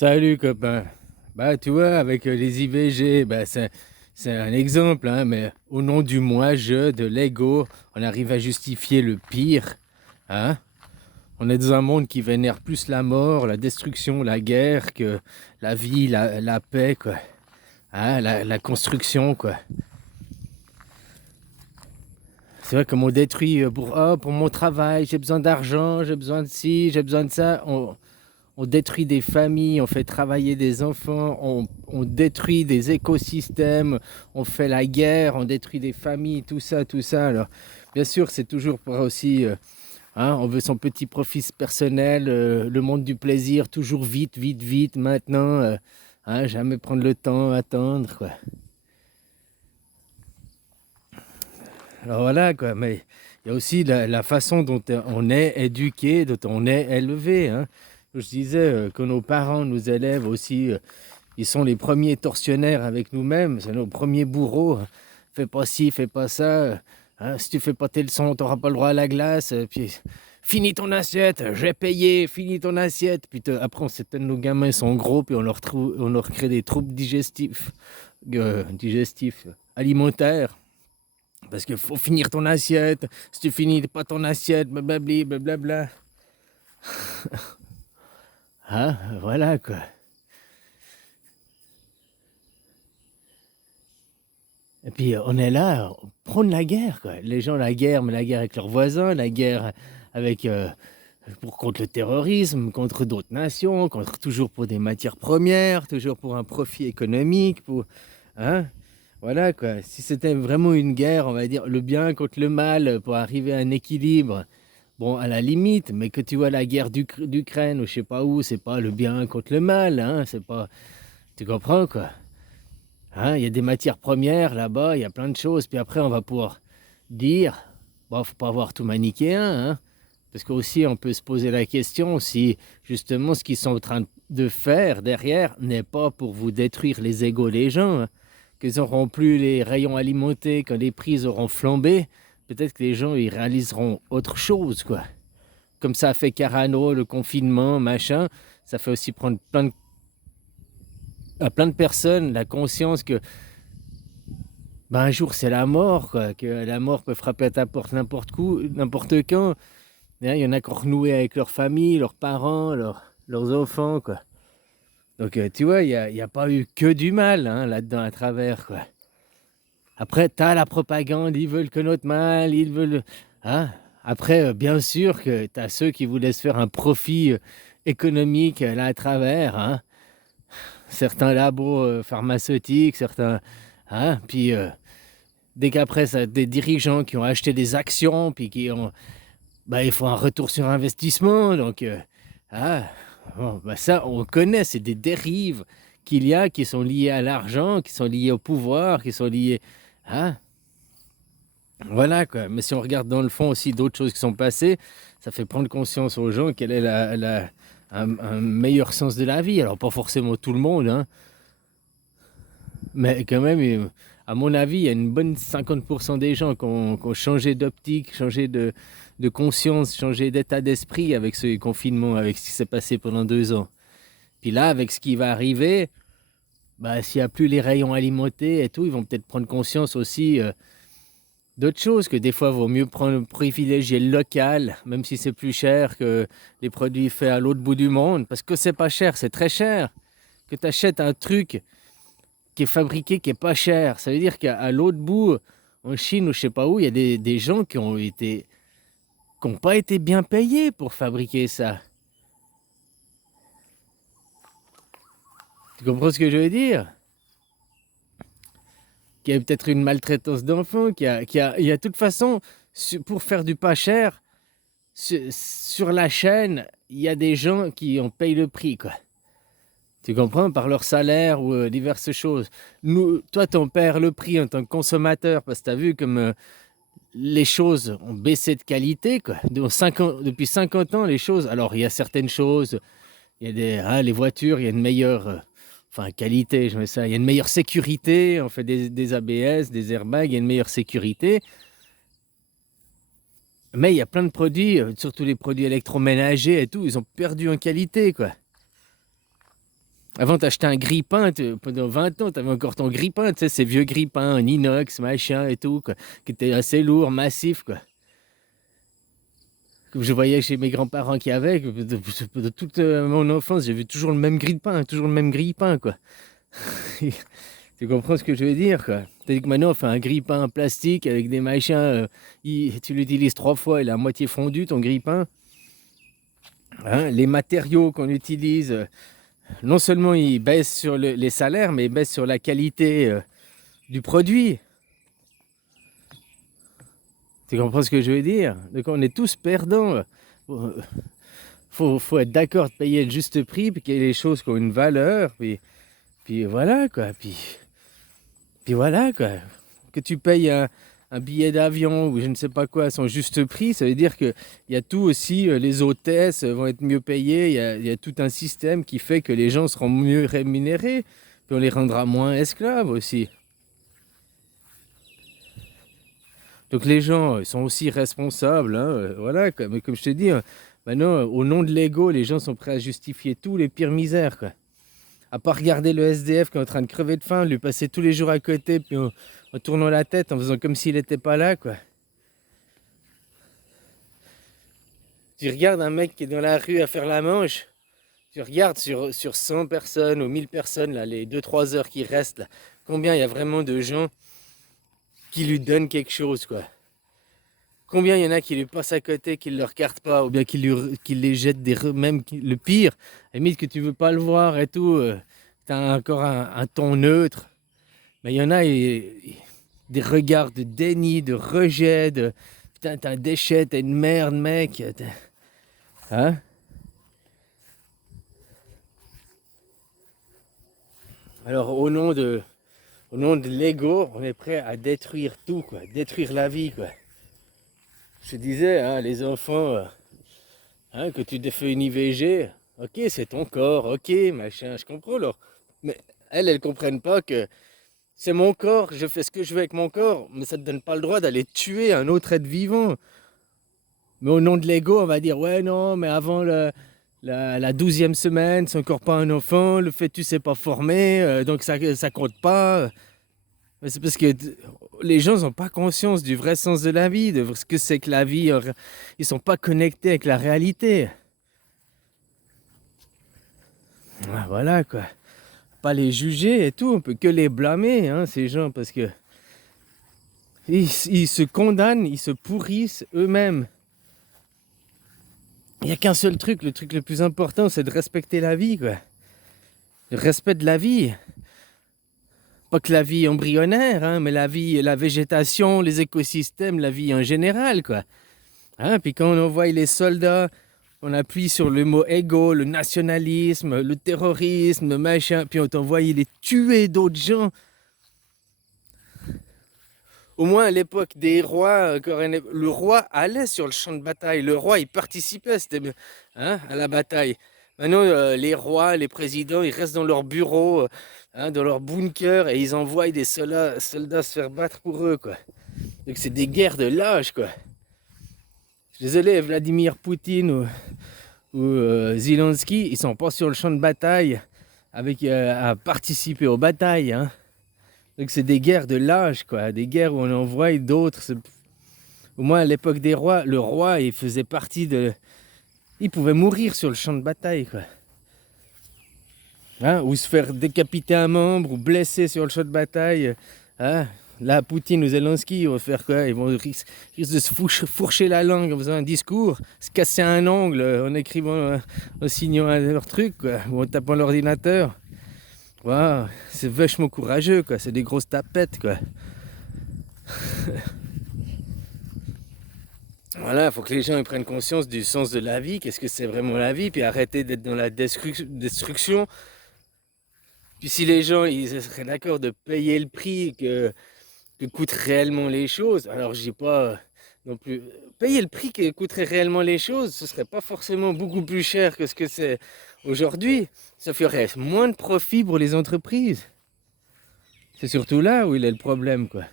Salut copain. Bah tu vois, avec les IVG, c'est un exemple, hein, mais au nom du moi-je, de l'ego, on arrive à justifier le pire. Hein? On est dans un monde qui vénère plus la mort, la destruction, la guerre que la vie, la paix, quoi. Hein? La construction, quoi. C'est vrai qu'on détruit pour mon travail, j'ai besoin d'argent, j'ai besoin de ci, j'ai besoin de ça. On détruit des familles, on fait travailler des enfants, on détruit des écosystèmes, on fait la guerre, on détruit des familles, tout ça, tout ça. Alors, bien sûr, c'est toujours pour aussi, hein, on veut son petit profit personnel, le monde du plaisir, toujours vite, vite, vite, maintenant, hein, jamais prendre le temps, attendre, quoi. Alors voilà, quoi, mais il y a aussi la façon dont on est éduqué, dont on est élevé, hein. Je disais que nos parents nous élèvent aussi. Ils sont les premiers tortionnaires avec nous-mêmes, c'est nos premiers bourreaux. Fais pas ci, fais pas ça. Hein, si tu fais pas tes leçons, tu n'auras pas le droit à la glace. Puis finis ton assiette, j'ai payé, finis ton assiette. Puis après, on s'étonne, nos gamins sont gros, puis on leur crée des troubles digestifs, alimentaires. Parce qu'il faut finir ton assiette. Si tu finis pas ton assiette, blablabli, blablabla. Hein, voilà quoi. Et puis on est là, on prône la guerre, quoi. Les gens, la guerre, mais la guerre avec leurs voisins, la guerre avec, contre le terrorisme, contre d'autres nations, toujours pour des matières premières, toujours pour un profit économique, hein, voilà quoi. Si c'était vraiment une guerre, on va dire le bien contre le mal, pour arriver à un équilibre, bon, à la limite, mais que tu vois la guerre d'Ukraine ou je sais pas où, c'est pas le bien contre le mal, hein, c'est pas, tu comprends quoi. Hein, il y a des matières premières là-bas, il y a plein de choses. Puis après, on va pouvoir dire, bon, faut pas avoir tout manichéen, hein, parce qu'aussi, on peut se poser la question si justement ce qu'ils sont en train de faire derrière n'est pas pour vous détruire les égos des gens, hein, qu'ils n'auront plus les rayons alimentés, quand les prix auront flambé. Peut-être que les gens ils réaliseront autre chose, quoi. Comme ça a fait Carano, le confinement, machin, ça fait aussi prendre à plein de personnes la conscience que ben, un jour, c'est la mort, quoi, que la mort peut frapper à ta porte n'importe quand. Il y en a qui ont renoué avec leur famille, leurs parents, leurs enfants, quoi. Donc, tu vois, il y a pas eu que du mal, hein, là-dedans, à travers, quoi. Après, t'as la propagande, ils veulent que notre mal, ils veulent... Hein. Après, bien sûr que t'as ceux qui voulaient se faire un profit économique, là, à travers, hein. Certains labos pharmaceutiques, certains... Hein, puis... dès qu'après, ça, des dirigeants qui ont acheté des actions, puis qui ont, bah, il faut un retour sur investissement. Donc, ah, bon, bah ça, on connaît, c'est des dérives qu'il y a qui sont liées à l'argent, qui sont liées au pouvoir, qui sont liées. Ah, voilà quoi. Mais si on regarde dans le fond aussi d'autres choses qui sont passées, ça fait prendre conscience aux gens quel est un meilleur sens de la vie. Alors, pas forcément tout le monde, hein, mais quand même, à mon avis, il y a une bonne 50% des gens qui ont changé d'optique, changé de conscience, changé d'état d'esprit avec ce confinement, avec ce qui s'est passé pendant 2 ans. Puis là, avec ce qui va arriver, bah, s'il n'y a plus les rayons alimentés et tout, ils vont peut-être prendre conscience aussi d'autres choses, que des fois, il vaut mieux privilégier le local, même si c'est plus cher que les produits faits à l'autre bout du monde, parce que c'est pas cher, c'est très cher. Que tu achètes un truc qui est fabriqué, qui est pas cher. Ça veut dire qu'à l'autre bout, en Chine ou je sais pas où, il y a des gens qui ont pas été bien payés pour fabriquer ça. Tu comprends ce que je veux dire? Qu'il y a peut-être une maltraitance d'enfants, il y a de toute façon, pour faire du pas cher, sur la chaîne, il y a des gens qui en payent le prix, quoi. Tu comprends? Par leur salaire ou diverses choses. Nous, toi, t'en perds le prix en tant que consommateur parce que tu as vu comme les choses ont baissé de qualité, quoi. Depuis 50 ans, les choses. Alors, il y a certaines choses, il y a les voitures, il y a une meilleure enfin, qualité, je mets ça. Il y a une meilleure sécurité. On fait des ABS, des airbags, il y a une meilleure sécurité. Mais il y a plein de produits, surtout les produits électroménagers et tout, ils ont perdu en qualité, quoi. Avant, t'achetais un grille-pain, pendant 20 ans, t'avais encore ton grille-pain, tu sais, ces vieux grille-pains en inox, machin et tout, quoi, qui étaient assez lourds, massifs, quoi. Comme je voyais chez mes grands-parents qui avaient, de toute mon enfance, j'ai vu toujours le même grille-pain, toujours le même grille-pain, quoi. Tu comprends ce que je veux dire, quoi? Tandis que maintenant, on fait un grille-pain en plastique avec des machins, tu l'utilises 3 fois, il est à moitié fondu, ton grille-pain. Hein, les matériaux qu'on utilise, non seulement ils baissent sur les salaires, mais ils baissent sur la qualité du produit. Tu comprends ce que je veux dire? Donc on est tous perdants. Faut être d'accord de payer le juste prix, puis qu'il y ait les choses qui ont une valeur, puis voilà quoi. Puis voilà quoi. Que tu payes un billet d'avion ou je ne sais pas quoi à son juste prix, ça veut dire qu'il y a tout aussi, les hôtesses vont être mieux payées, il y a tout un système qui fait que les gens seront mieux rémunérés, puis on les rendra moins esclaves aussi. Donc les gens sont aussi responsables, hein, voilà, comme je te dis, hein, maintenant, au nom de l'ego, les gens sont prêts à justifier tous les pires misères, quoi. À part regarder le SDF qui est en train de crever de faim, lui passer tous les jours à côté, puis en tournant la tête, en faisant comme s'il n'était pas là, quoi. Tu regardes un mec qui est dans la rue à faire la manche, tu regardes sur 100 personnes ou 1000 personnes, là, les 2-3 heures qui restent, là, combien il y a vraiment de gens qui lui donnent quelque chose, quoi. Combien il y en a qui lui passent à côté, qui ne le regardent pas, ou bien qui les jettent même le pire, à la limite que tu veux pas le voir et tout, tu as encore un ton neutre. Mais il y en a des regards de déni, de rejet, de putain, t'es un déchet, t'es une merde, mec. Hein? Alors, au nom de l'ego, on est prêt à détruire tout, quoi, détruire la vie, quoi. Je te disais, hein, les enfants, hein, que tu te fais une IVG, ok, c'est ton corps, ok, machin, je comprends, alors. Mais elles comprennent pas que c'est mon corps, je fais ce que je veux avec mon corps, mais ça ne te donne pas le droit d'aller tuer un autre être vivant. Mais au nom de l'ego, on va dire, ouais, non, mais avant la 12e semaine, c'est encore pas un enfant, le fœtus n'est pas formé, donc ça compte pas. Mais c'est parce que les gens n'ont pas conscience du vrai sens de la vie, de ce que c'est que la vie. Ils sont pas connectés avec la réalité. Ah, voilà quoi. Pas les juger et tout, on peut que les blâmer, hein, ces gens, parce que ils se condamnent, ils se pourrissent eux-mêmes. Il n'y a qu'un seul truc, le truc le plus important, c'est de respecter la vie, quoi. Le respect de la vie. Pas que la vie embryonnaire, hein, mais la vie, la végétation, les écosystèmes, la vie en général, quoi. Hein, puis quand on voit les soldats, on appuie sur le mot ego, le nationalisme, le terrorisme, le machin, puis on t'envoie les tuer d'autres gens. Au moins à l'époque des rois, le roi allait sur le champ de bataille. Le roi, il participait hein, à la bataille. Maintenant, les rois, les présidents, ils restent dans leur bureau, hein, dans leur bunker, et ils envoient des soldats se faire battre pour eux, quoi. Donc c'est des guerres de lâches, quoi. Je suis désolé, Vladimir Poutine ou Zelensky, ils sont pas sur le champ de bataille à participer aux batailles, hein. Donc c'est des guerres de lâches, quoi, des guerres où on envoie d'autres. Au moins à l'époque des rois, le roi, il faisait partie de... Il pouvait mourir sur le champ de bataille, quoi. Hein, ou se faire décapiter un membre, ou blesser sur le champ de bataille. Hein. Là, Poutine ou Zelensky, ils vont faire quoi? Ils vont risquer de se fourcher la langue en faisant un discours, se casser un ongle en écrivant, en signant leur truc, quoi, ou en tapant l'ordinateur. Waouh, c'est vachement courageux, quoi. C'est des grosses tapettes, quoi. Voilà, il faut que les gens ils prennent conscience du sens de la vie, qu'est-ce que c'est vraiment la vie, puis arrêter d'être dans la destruction. Puis si les gens ils seraient d'accord de payer le prix que coûtent réellement les choses, alors je dis pas non plus payer le prix que coûteraient réellement les choses, ce serait pas forcément beaucoup plus cher que ce que c'est aujourd'hui. Ça ferait moins de profit pour les entreprises. C'est surtout là où il est le problème, quoi.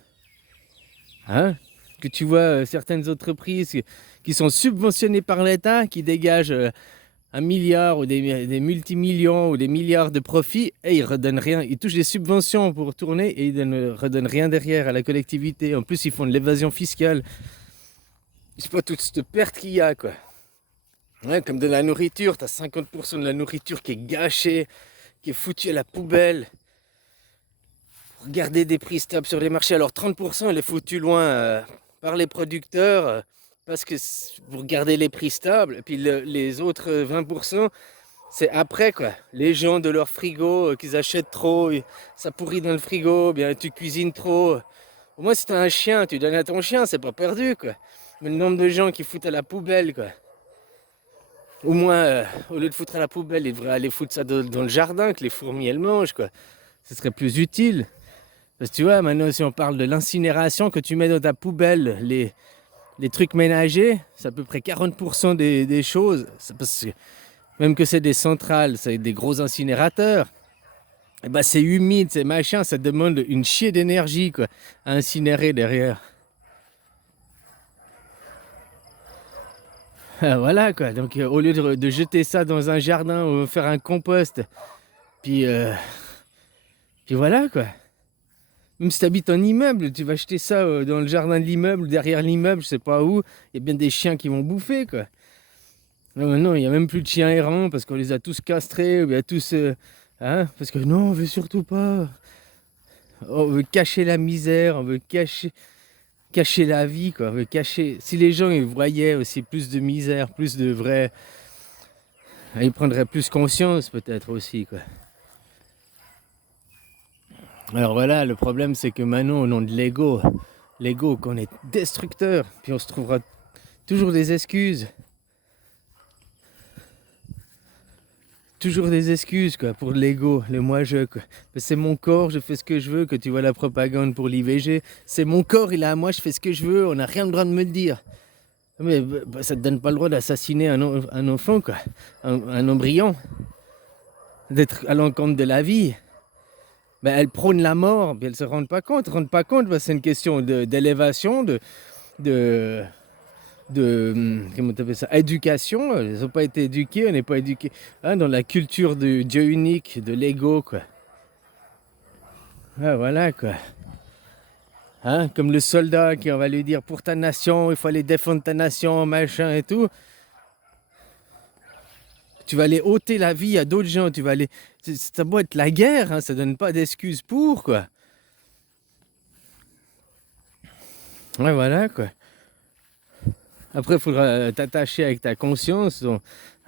Hein? Que tu vois certaines entreprises qui sont subventionnées par l'État, qui dégagent un milliard ou des multimillions ou des milliards de profits et ils ne redonnent rien. Ils touchent des subventions pour tourner et ils ne redonnent rien derrière à la collectivité. En plus, ils font de l'évasion fiscale. Je sais pas toute cette perte qu'il y a, quoi. Ouais, comme de la nourriture, tu as 50% de la nourriture qui est gâchée, qui est foutue à la poubelle. Regardez des prix stables sur les marchés. Alors 30% elle est foutue loin par les producteurs parce que vous regardez les prix stables. Et puis les autres 20%, c'est après quoi. Les gens de leur frigo, qu'ils achètent trop, ça pourrit dans le frigo, bien tu cuisines trop. Au moins si tu as un chien, tu donnes à ton chien, c'est pas perdu quoi. Mais le nombre de gens qui foutent à la poubelle quoi. Au moins, au lieu de foutre à la poubelle, ils devraient aller foutre ça dans le jardin, que les fourmis elles mangent quoi. Ce serait plus utile. Parce que tu vois, maintenant si on parle de l'incinération, que tu mets dans ta poubelle les trucs ménagers, c'est à peu près 40% des choses. Parce que même que c'est des centrales, c'est des gros incinérateurs, et ben c'est humide, c'est machin, ça demande une chier d'énergie quoi, à incinérer derrière. Ah, voilà quoi, donc au lieu de jeter ça dans un jardin ou faire un compost, puis, puis voilà quoi. Même si tu habites en immeuble, tu vas acheter ça dans le jardin de l'immeuble, derrière l'immeuble, je sais pas où, il y a bien des chiens qui vont bouffer quoi. Là, maintenant, il n'y a même plus de chiens errants parce qu'on les a tous castrés, ou bien tous. Hein, parce que non, on veut surtout pas. On veut cacher la misère, on veut cacher la vie, quoi. On veut cacher. Si les gens ils voyaient aussi plus de misère, plus de vrai. Ils prendraient plus conscience, peut-être aussi, quoi. Alors voilà, le problème, c'est que maintenant, au nom de l'ego, qu'on est destructeur, puis on se trouvera toujours des excuses. Toujours des excuses quoi, pour l'ego, le moi-je. C'est mon corps, je fais ce que je veux, que tu vois la propagande pour l'IVG. C'est mon corps, il est à moi, je fais ce que je veux, on n'a rien le droit de me le dire. Mais ça ne te donne pas le droit d'assassiner un enfant, quoi, un embryon, d'être à l'encontre de la vie. Ben, elles prônent la mort, puis elles ne se rendent pas compte. C'est une question d'élévation, de comment tu appelles ça, éducation. Ils n'ont pas été éduqués, on n'est pas éduqués hein, dans la culture du Dieu unique, de l'ego quoi. Ah, voilà quoi. Hein, comme le soldat qui on va lui dire pour ta nation, il faut aller défendre ta nation, machin et tout. Tu vas aller ôter la vie à d'autres gens, tu vas aller. Ça doit être la guerre, hein, ça donne pas d'excuses pour quoi. Ouais, voilà quoi. Après, il faudra t'attacher avec ta conscience.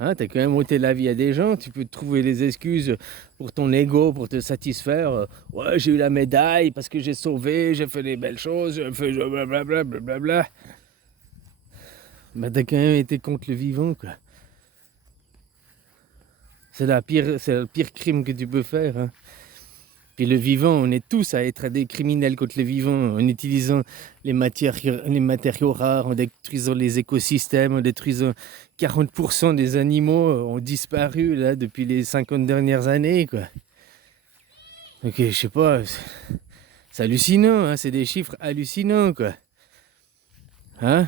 Hein, tu as quand même ôté la vie à des gens. Tu peux trouver des excuses pour ton ego, pour te satisfaire. Ouais, j'ai eu la médaille parce que j'ai sauvé, j'ai fait des belles choses, j'ai fait blablabla. Blablabla. Bah, tu as quand même été contre le vivant, quoi. C'est le pire crime que tu peux faire. Hein. Puis le vivant, on est tous à être des criminels contre le vivant en utilisant les matériaux rares, en détruisant les écosystèmes, en détruisant 40% des animaux ont disparu là depuis les 50 dernières années quoi. Ok, je sais pas, c'est hallucinant, hein, c'est des chiffres hallucinants quoi. Hein?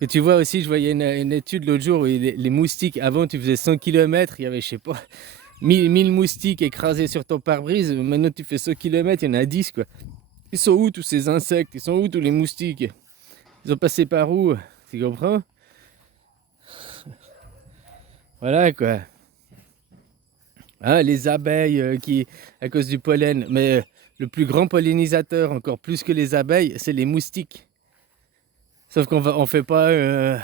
Et tu vois aussi, je voyais une étude l'autre jour où les moustiques, avant tu faisais 100 km, il y avait je sais pas 1000 moustiques écrasés sur ton pare-brise, maintenant tu fais 100 km, il y en a 10 quoi. Ils sont où tous ces insectes? Ils sont où tous les moustiques? Ils ont passé par où? Tu comprends? Voilà quoi. Hein, les abeilles qui, à cause du pollen, mais le plus grand pollinisateur, encore plus que les abeilles, c'est les moustiques. Sauf on fait pas, il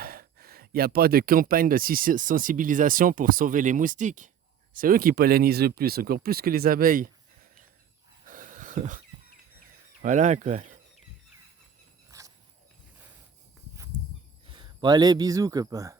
n'y a pas de campagne de sensibilisation pour sauver les moustiques. C'est eux qui pollinisent le plus, encore plus que les abeilles. Voilà quoi. Bon allez, bisous copain.